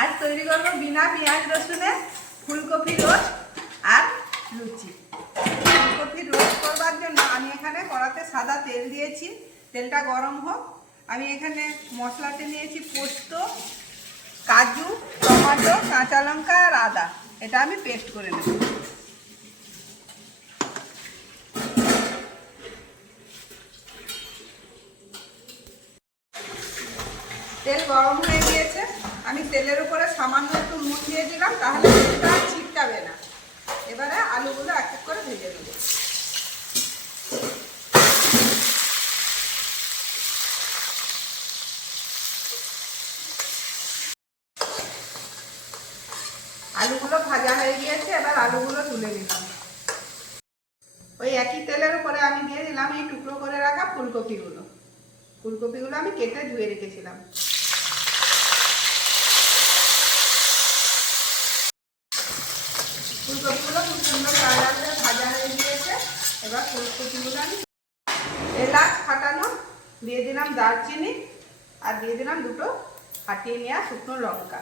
আজ তৈরি করবো বিনা পেঁয়াজ রসুনে ফুলকপি রোস্ট আর লুচি। ফুলকপি রোস্ট করবার জন্য আমি এখানে কড়াতে সাদা তেল দিয়েছি। তেলটা গরম হোক। আমি এখানে মশলাতে নিয়েছি পোস্ত, কাজু, টমেটো, কাঁচা লঙ্কা আর আদা। এটা আমি পেস্ট করে নেব। তেল গরম হয়ে গিয়েছে। আমি তেলের উপরে সামান্য একটু নুন দিয়ে দিলাম, তাহলে তেলটা ছিটকাবে না। এবারে আলুগুলো এক এক করে ভেজে নেব। আলুগুলো ভাজা হয়ে গিয়েছে, এবার আলুগুলো তুলে নিলাম। ওই একই তেলের উপরে আমি দিয়ে দিলাম এই টুকরো করে রাখা ফুলকপিগুলো। ফুলকপিগুলো আমি কেটে ধুয়ে রেখেছিলাম। ফুলকপিগুলো খুব সুন্দর লাল লাল করে ভাজা হয়ে গিয়েছে। এবার ফুলকপিগুলো আমি এলাচ ফাটানো দিয়ে দিলাম, দারচিনি আর দিয়ে দিলাম দুটো ফাটিয়ে নেওয়া শুকনো লঙ্কা।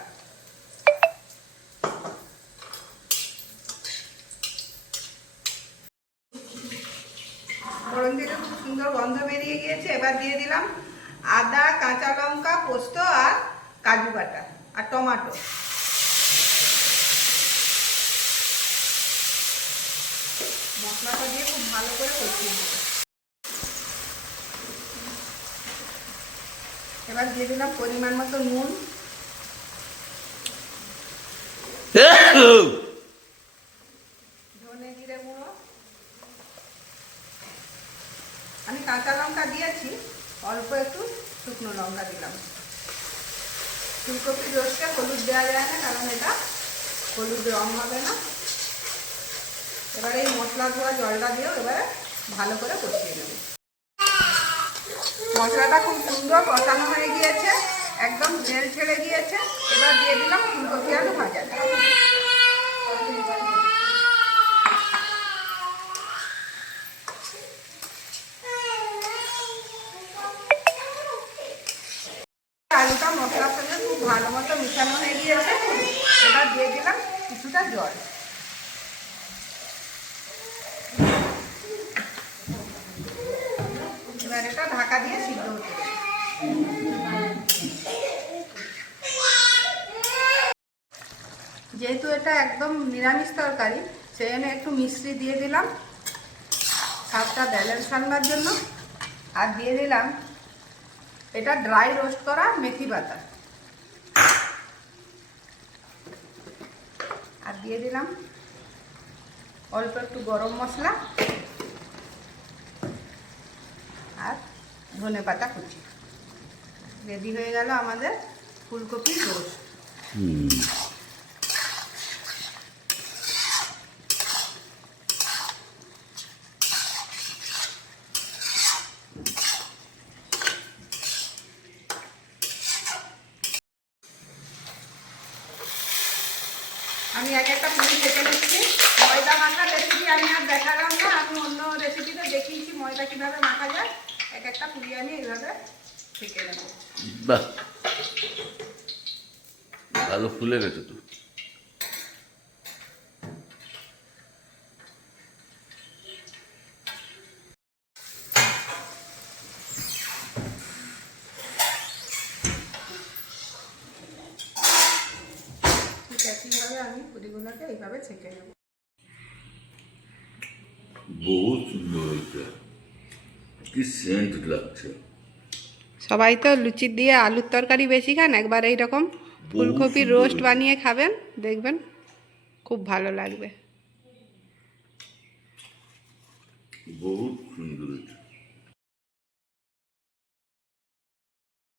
ফোড়ন থেকে খুব সুন্দর গন্ধ বেরিয়ে গিয়েছে। এবার দিয়ে দিলাম আদা, কাঁচা লঙ্কা, পোস্ত আর কাজু বাটা আর টমেটো। মশলাটা দিয়ে খুব ভালো করে কষিয়ে দেবো। এবার দিয়ে দিলাম পরিমাণ মতো নুন, ধনে জিরে গুঁড়ো। আমি কাঁচা লঙ্কা দিয়েছি, অল্প একটু শুকনো লঙ্কা দিলাম। ফুলকপি রোস্টে হলুদ দেওয়া যায় না, কারণ এটা হলুদ রং হবে না। এবারে এই মশলা ধোয়া জলটা দিয়েও এবারে ভালো করে কষিয়ে নেব। মশলাটা খুব সুন্দর কষানো হয়ে গিয়েছে, একদম তেল ছেড়ে গিয়েছে। এবার দিয়ে দিলাম ফুলকপি আলু ভাজাটা। আলুটা মশলার সঙ্গে খুব ভালো মতো মিশানো হয়ে গিয়েছে। এবার দিয়ে দিলাম কিছুটা জল। এবার এটা ঢাকা দিয়ে সিদ্ধ হতে দেব। যেহেতু এটা একদম নিরামিষ তরকারি, সেই জন্য একটু মিষ্টি দিয়ে দিলাম স্বাদটা ব্যালেন্স আনবার জন্য। আর দিয়ে দিলাম এটা ড্রাই রোস্ট করা মেথি পাতা। আর দিয়ে দিলাম অল্প একটু গরম মশলা আর ধনে পাতা কুচি। রেডি হয়ে গেল আমাদের ফুলকপি রোস্ট। আমি এক একটা পুরি কেটে নিচ্ছি। ময়দা মাখার রেসিপি আমি আর দেখালাম না, আমি অন্য রেসিপিতে দেখিয়েছি ময়দা কীভাবে মাখা যায়। এক একটা পুরি আমি এইভাবে ছেঁকে নেব। বাহ, ভালো ফুলে গেছে তো। ঠিক একইভাবে আমি পুরিগুলোকে এইভাবে ছেঁকে নেব। বহুত সুন্দর হয়েছে, কি সেন্ট লাগছে। সবাই তো লুচি দিয়ে আলুর তরকারি বেশি খান, একবার এইরকম ফুলকপির রোস্ট বানিয়ে খাবেন, দেখবেন খুব ভালো লাগবে। বহুত সুন্দর হয়েছে।